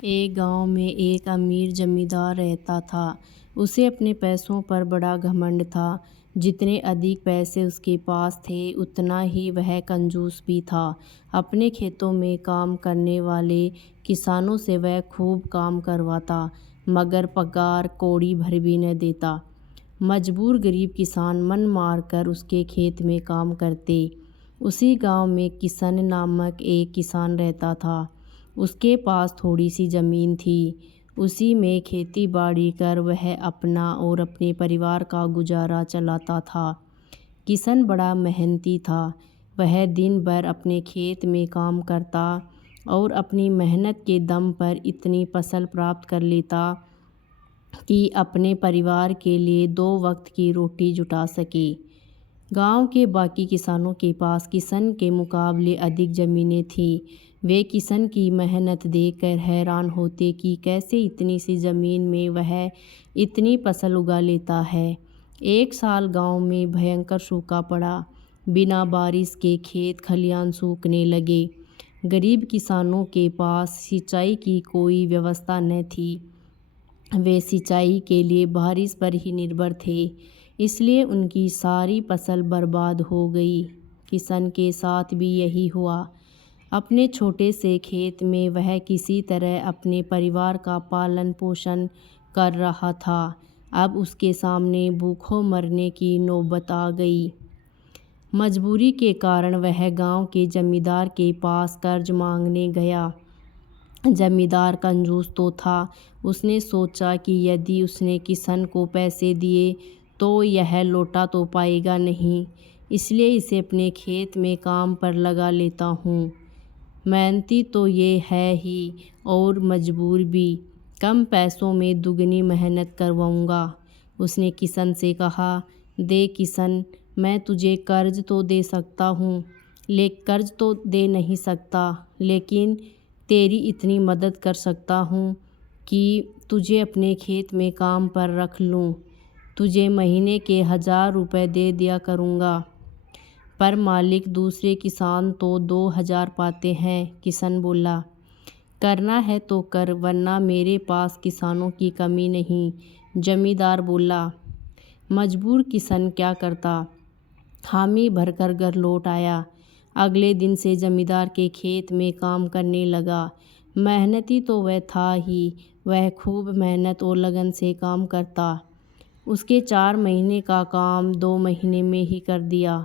एक गांव में एक अमीर जमींदार रहता था। उसे अपने पैसों पर बड़ा घमंड था। जितने अधिक पैसे उसके पास थे उतना ही वह कंजूस भी था। अपने खेतों में काम करने वाले किसानों से वह खूब काम करवाता, मगर पगार कौड़ी भर भी न देता। मजबूर गरीब किसान मन मार कर उसके खेत में काम करते। उसी गांव में किशन नामक एक किसान रहता था। उसके पास थोड़ी सी ज़मीन थी। उसी में खेती बाड़ी कर वह अपना और अपने परिवार का गुजारा चलाता था। किशन बड़ा मेहनती था। वह दिन भर अपने खेत में काम करता और अपनी मेहनत के दम पर इतनी फसल प्राप्त कर लेता कि अपने परिवार के लिए 2 वक्त की रोटी जुटा सके। गांव के बाकी किसानों के पास किशन के मुकाबले अधिक ज़मीनें थीं। वे किशन की मेहनत देखकर हैरान होते कि कैसे इतनी सी ज़मीन में वह इतनी फसल उगा लेता है। एक साल गांव में भयंकर सूखा पड़ा। बिना बारिश के खेत खलियान सूखने लगे। गरीब किसानों के पास सिंचाई की कोई व्यवस्था न थी। वे सिंचाई के लिए बारिश पर ही निर्भर थे, इसलिए उनकी सारी फसल बर्बाद हो गई। किशन के साथ भी यही हुआ। अपने छोटे से खेत में वह किसी तरह अपने परिवार का पालन पोषण कर रहा था। अब उसके सामने भूखों मरने की नौबत आ गई। मजबूरी के कारण वह गांव के जमींदार के पास कर्ज मांगने गया। जमींदार कंजूस तो था। उसने सोचा कि यदि उसने किशन को पैसे दिए तो यह लौटा तो पाएगा नहीं, इसलिए इसे अपने खेत में काम पर लगा लेता हूँ। मेहनती तो ये है ही और मजबूर भी। कम पैसों में दुगनी मेहनत करवाऊँगा। उसने किशन से कहा, देख किशन, मैं तुझे कर्ज तो दे सकता हूँ, कर्ज तो दे नहीं सकता, लेकिन तेरी इतनी मदद कर सकता हूँ कि तुझे अपने खेत में काम पर रख लूँ। तुझे महीने के 1000 रुपये दे दिया करूँगा। पर मालिक, दूसरे किसान तो 2000 पाते हैं। किशन बोला, करना है तो कर, वरना मेरे पास किसानों की कमी नहीं। जमींदार बोला। मजबूर किशन क्या करता, हामी भरकर घर लौट आया। अगले दिन से जमींदार के खेत में काम करने लगा। मेहनती तो वह था ही, वह खूब मेहनत और लगन से काम करता। उसके 4 महीने का काम 2 महीने में ही कर दिया।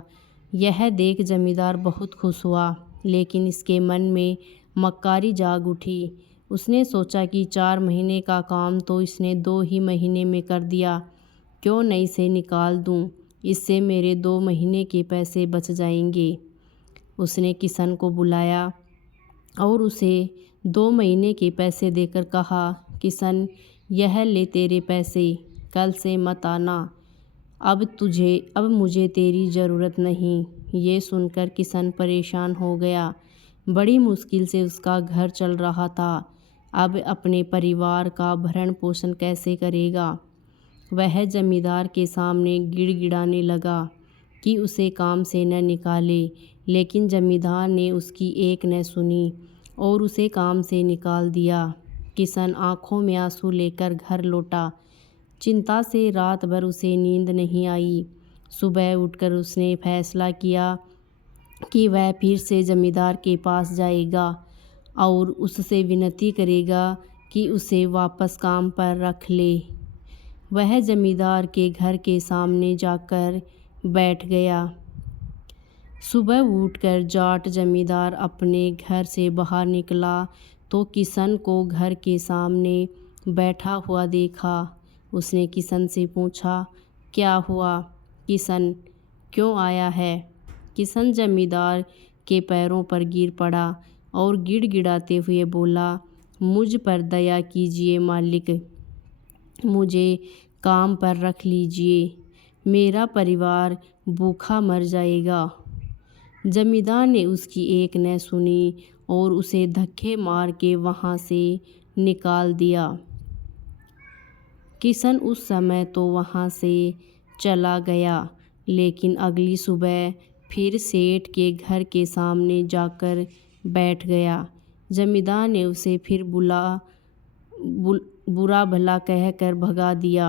यह देख जमींदार बहुत खुश हुआ, लेकिन इसके मन में मक्कारी जाग उठी। उसने सोचा कि 4 महीने का काम तो इसने 2 ही महीने में कर दिया, क्यों न इसे निकाल दूं, इससे मेरे 2 महीने के पैसे बच जाएंगे। उसने किशन को बुलाया और उसे 2 महीने के पैसे देकर कहा, किशन, यह ले तेरे पैसे, कल से मत आना। अब मुझे तेरी ज़रूरत नहीं। ये सुनकर किशन परेशान हो गया। बड़ी मुश्किल से उसका घर चल रहा था। अब अपने परिवार का भरण पोषण कैसे करेगा। वह जमींदार के सामने गिड़गिड़ाने लगा कि उसे काम से न निकाले, लेकिन जमींदार ने उसकी एक न सुनी और उसे काम से निकाल दिया। किशन आंखों में आंसू लेकर घर लौटा। चिंता से रात भर उसे नींद नहीं आई। सुबह उठकर उसने फैसला किया कि वह फिर से जमींदार के पास जाएगा और उससे विनती करेगा कि उसे वापस काम पर रख ले। वह जमींदार के घर के सामने जाकर बैठ गया। सुबह उठकर जाट जमींदार अपने घर से बाहर निकला तो किशन को घर के सामने बैठा हुआ देखा। उसने किशन से पूछा, क्या हुआ किशन, क्यों आया है। किशन जमींदार के पैरों पर गिर पड़ा और गिड़गिड़ाते हुए बोला, मुझ पर दया कीजिए मालिक, मुझे काम पर रख लीजिए, मेरा परिवार भूखा मर जाएगा। जमींदार ने उसकी एक न सुनी और उसे धक्के मार के वहाँ से निकाल दिया। किशन उस समय तो वहाँ से चला गया, लेकिन अगली सुबह फिर सेठ के घर के सामने जाकर बैठ गया। जमींदार ने उसे फिर बुरा भला कहकर भगा दिया।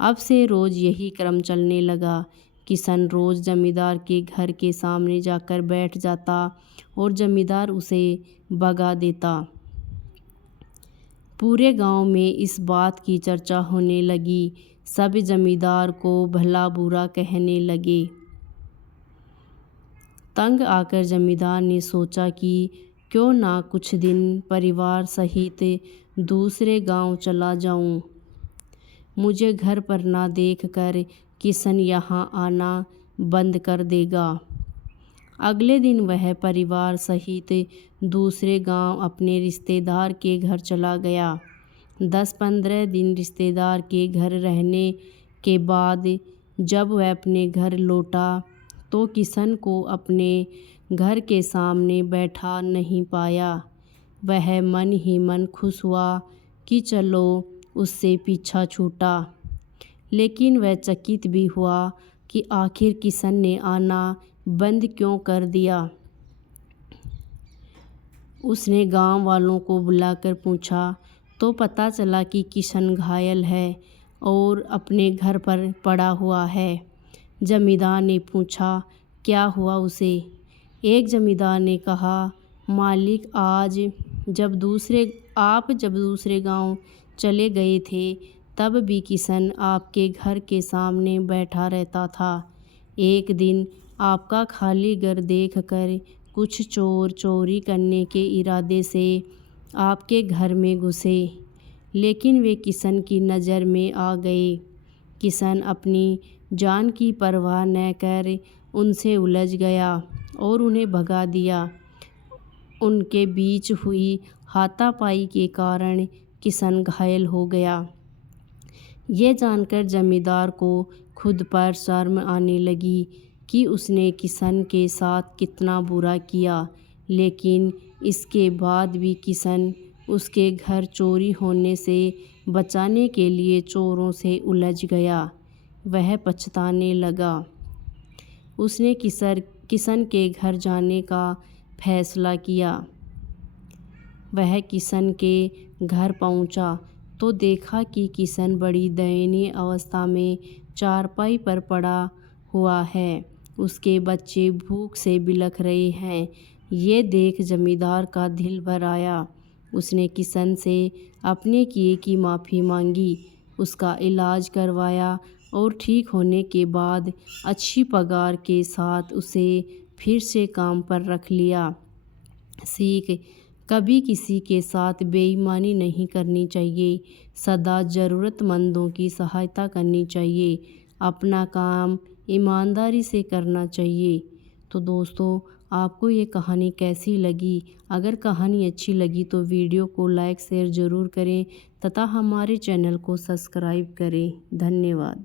अब से रोज़ यही क्रम चलने लगा। किशन रोज़ जमींदार के घर के सामने जाकर बैठ जाता और जमींदार उसे भगा देता। पूरे गांव में इस बात की चर्चा होने लगी। सब जमींदार को भला बुरा कहने लगे। तंग आकर जमींदार ने सोचा कि क्यों ना कुछ दिन परिवार सहित दूसरे गांव चला जाऊं। मुझे घर पर ना देखकर किशन यहाँ आना बंद कर देगा। अगले दिन वह परिवार सहित दूसरे गांव अपने रिश्तेदार के घर चला गया। 10-15 दिन रिश्तेदार के घर रहने के बाद जब वह अपने घर लौटा तो किशन को अपने घर के सामने बैठा नहीं पाया। वह मन ही मन खुश हुआ कि चलो उससे पीछा छूटा, लेकिन वह चकित भी हुआ कि आखिर किशन ने आना बंद क्यों कर दिया। उसने गांव वालों को बुलाकर पूछा तो पता चला कि किशन घायल है और अपने घर पर पड़ा हुआ है। जमींदार ने पूछा क्या हुआ उसे। एक जमींदार ने कहा, मालिक आज जब दूसरे गांव चले गए थे तब भी किशन आपके घर के सामने बैठा रहता था। एक दिन आपका खाली घर देखकर कुछ चोर चोरी करने के इरादे से आपके घर में घुसे, लेकिन वे किशन की नज़र में आ गए। किशन अपनी जान की परवाह न कर उनसे उलझ गया और उन्हें भगा दिया। उनके बीच हुई हाथापाई के कारण किशन घायल हो गया। ये जानकर जमींदार को खुद पर शर्म आने लगी कि उसने किशन के साथ कितना बुरा किया, लेकिन इसके बाद भी किशन उसके घर चोरी होने से बचाने के लिए चोरों से उलझ गया। वह पछताने लगा। उसने किशन के घर जाने का फैसला किया। वह किशन के घर पहुंचा तो देखा कि किशन बड़ी दयनीय अवस्था में चारपाई पर पड़ा हुआ है। उसके बच्चे भूख से बिलख रहे हैं। ये देख जमींदार का दिल भर आया। उसने किशन से अपने किए की माफ़ी मांगी, उसका इलाज करवाया और ठीक होने के बाद अच्छी पगार के साथ उसे फिर से काम पर रख लिया। सीख, कभी किसी के साथ बेईमानी नहीं करनी चाहिए। सदा ज़रूरतमंदों की सहायता करनी चाहिए। अपना काम ईमानदारी से करना चाहिए। तो दोस्तों, आपको ये कहानी कैसी लगी? अगर कहानी अच्छी लगी तो वीडियो को लाइक शेयर ज़रूर करें तथा हमारे चैनल को सब्सक्राइब करें। धन्यवाद।